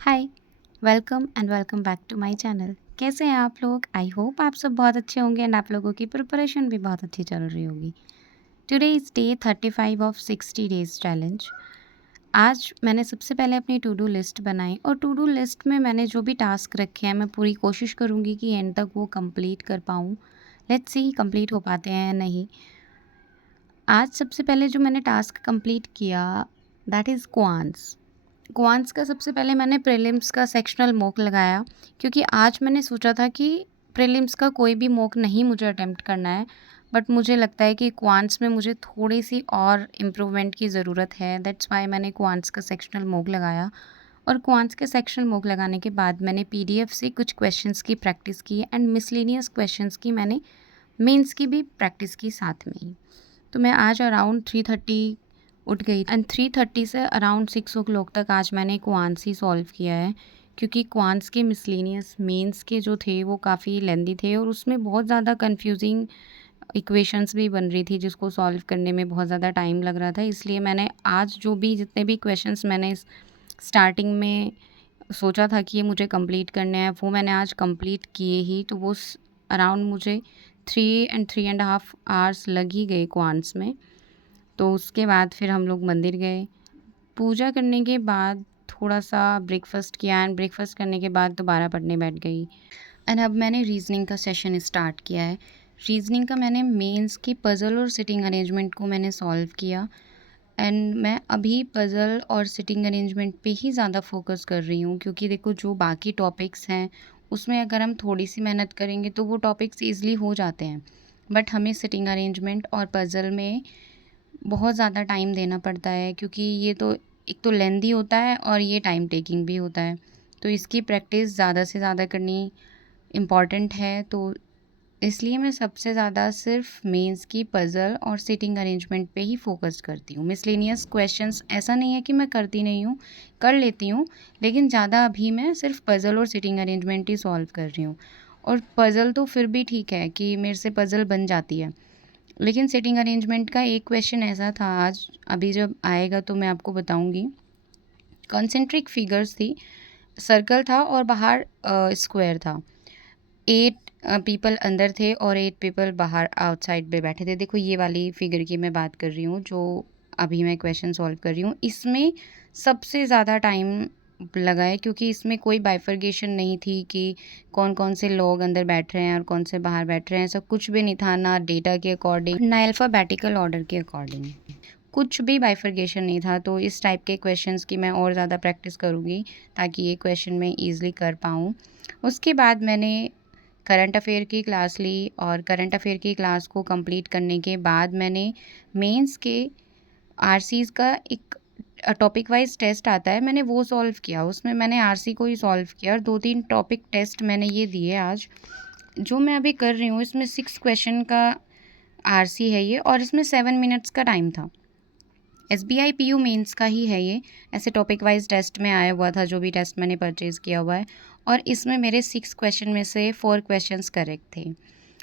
Hi, welcome and welcome back to my channel. कैसे हैं आप लोग? आई होप आप सब बहुत अच्छे होंगे एंड आप लोगों की प्रिपरेशन भी बहुत अच्छी चल रही होगी। Today is day 35 of 60 days challenge. आज मैंने सबसे पहले अपनी टू डू लिस्ट बनाई और टू डू लिस्ट में मैंने जो भी टास्क रखे हैं मैं पूरी कोशिश करूँगी कि एंड तक वो कंप्लीट कर पाऊँ। लेट्स सी कंप्लीट हो पाते हैं या नहीं। आज सबसे पहले जो मैंने टास्क कंप्लीट किया दैट इज़ क्वांट्स। क्वांट्स का सबसे पहले मैंने प्रीलिम्स का सेक्शनल मॉक लगाया, क्योंकि आज मैंने सोचा था कि प्रीलिम्स का कोई भी मॉक नहीं मुझे अटेम्प्ट करना है, बट मुझे लगता है कि क्वांट्स में मुझे थोड़ी सी और इम्प्रूवमेंट की ज़रूरत है। दैट्स वाई मैंने क्वांट्स का सेक्शनल मॉक लगाया और क्वांट्स के सेक्शनल मॉक लगाने के बाद मैंने पीडीएफ से कुछ क्वेश्चंस की प्रैक्टिस की एंड मिसलेनियस क्वेश्चंस की मैंने मेंस की भी प्रैक्टिस की साथ में ही। तो मैं आज अराउंड 3:30 उठ गई एंड 3:30 से अराउंड 6 o'clock तक आज मैंने क्वांट्स ही सॉल्व किया है, क्योंकि क्वांट्स के मिसलेनियस मेंस के जो थे वो काफ़ी लेंदी थे और उसमें बहुत ज़्यादा कंफ्यूजिंग इक्वेशंस भी बन रही थी जिसको सॉल्व करने में बहुत ज़्यादा टाइम लग रहा था। इसलिए मैंने आज जो भी जितने भी क्वेश्चंस मैंने स्टार्टिंग में सोचा था कि ये मुझे कंप्लीट करने हैं वो मैंने आज कंप्लीट किए ही। तो वो अराउंड मुझे 3 and 3.5 hours लग ही गए क्वांट्स में। तो उसके बाद फिर हम लोग मंदिर गए। पूजा करने के बाद थोड़ा-सा ब्रेकफ़ास्ट किया एंड ब्रेकफ़ास्ट करने के बाद दोबारा पढ़ने बैठ गई। एंड अब मैंने रीज़निंग का सेशन स्टार्ट किया है। रीज़निंग का मैंने मेंस की पज़ल और सिटिंग अरेंजमेंट को मैंने सॉल्व किया एंड मैं अभी पज़ल और सिटिंग अरेंजमेंट पे ही ज़्यादा फ़ोकस कर रही हूँ, क्योंकि देखो जो बाकी टॉपिक्स हैं उसमें अगर हम थोड़ी-सी मेहनत करेंगे तो वो टॉपिक्स ईज़िली हो जाते हैं। बट हमें सिटिंग अरेंजमेंट और पज़ल में बहुत ज़्यादा टाइम देना पड़ता है, क्योंकि ये तो एक तो लेंदी होता है और ये टाइम टेकिंग भी होता है। तो इसकी प्रैक्टिस ज़्यादा से ज़्यादा करनी इम्पॉर्टेंट है। तो इसलिए मैं सबसे ज़्यादा सिर्फ मेंस की पज़ल और सिटिंग अरेंजमेंट पे ही फ़ोकस करती हूँ। मिसलेनियस क्वेश्चंस ऐसा नहीं है कि मैं करती नहीं हूँ, कर लेती हूँ, लेकिन ज़्यादा अभी मैं सिर्फ पज़ल और सिटिंग अरेंजमेंट ही सॉल्व कर रही हूँ। और पज़ल तो फिर भी ठीक है कि मेरे से पज़ल बन जाती है। लेकिन सिटिंग अरेंजमेंट का एक क्वेश्चन ऐसा था आज, अभी जब आएगा तो मैं आपको बताऊँगी। कॉन्सेंट्रिक फिगर्स थी, सर्कल था और बाहर स्क्वायर था। 8 पीपल अंदर थे और 8 पीपल बाहर आउटसाइड पे बैठे थे। देखो ये वाली फिगर की मैं बात कर रही हूँ, जो अभी मैं क्वेश्चन सॉल्व कर रही हूँ। इसमें सबसे ज़्यादा टाइम लगा है, क्योंकि इसमें कोई बाइफरकेशन नहीं थी कि कौन-कौन से लोग अंदर बैठ रहे हैं और कौन से बाहर बैठ रहे हैं। ऐसा कुछ भी नहीं था, ना डेटा के अकॉर्डिंग, ना अल्फ़ाबेटिकल ऑर्डर के अकॉर्डिंग। कुछ भी बाइफरकेशन नहीं था। तो इस टाइप के क्वेश्चंस की मैं और ज़्यादा प्रैक्टिस करूँगी ताकि ये क्वेश्चन मैं ईज़िली कर पाऊँ। उसके बाद मैंने करंट अफ़ेयर की क्लास ली और करंट अफ़ेयर की क्लास को कंप्लीट करने के बाद मैंने मेंस के आरसीज़ का एक टॉपिक वाइज़ टेस्ट आता है, मैंने वो सॉल्व किया। उसमें मैंने आरसी को ही सॉल्व किया और 2-3 टॉपिक टेस्ट मैंने ये दिए आज। जो मैं अभी कर रही हूँ इसमें 6 क्वेश्चन का आरसी है ये और इसमें 7 मिनट्स का टाइम था। एसबीआई पीयू मेंस का ही है ये, ऐसे टॉपिक वाइज टेस्ट में आया हुआ था जो भी टेस्ट मैंने परचेज़ किया हुआ है। और इसमें मेरे 6 क्वेश्चन में से 4 क्वेश्चंस करेक्ट थे।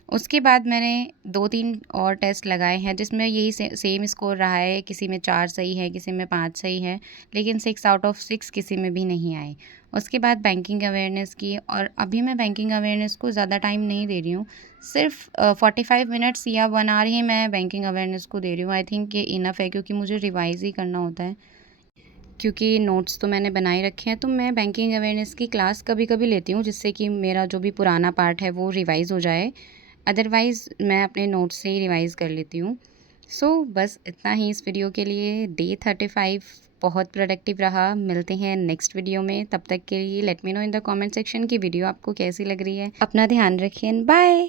उसके बाद मैंने 2-3 और टेस्ट लगाए हैं जिसमें यही सेम स्कोर रहा है, किसी में 4 सही है, किसी में 5 सही है, लेकिन 6 आउट ऑफ 6 किसी में भी नहीं आए। उसके बाद बैंकिंग अवेयरनेस की, और अभी मैं बैंकिंग अवेयरनेस को ज़्यादा टाइम नहीं दे रही हूँ, सिर्फ 45 मिनट्स या 1 आवर ही मैं बैंकिंग अवेयरनेस को दे रही हूँ। आई थिंक ये इनफ है, क्योंकि मुझे रिवाइज़ ही करना होता है, क्योंकि नोट्स तो मैंने बनाए रखे हैं। तो मैं बैंकिंग अवेयरनेस की क्लास कभी-कभी लेती हूँ, जिससे कि मेरा जो भी पुराना पार्ट है वो रिवाइज़ हो जाए। अदरवाइज़ मैं अपने नोट्स से ही रिवाइज़ कर लेती हूँ। बस इतना ही इस वीडियो के लिए। डे 35 बहुत प्रोडक्टिव रहा। मिलते हैं नेक्स्ट वीडियो में, तब तक के लिए let me know in the comment section कि वीडियो आपको कैसी लग रही है। अपना ध्यान रखिए, बाय।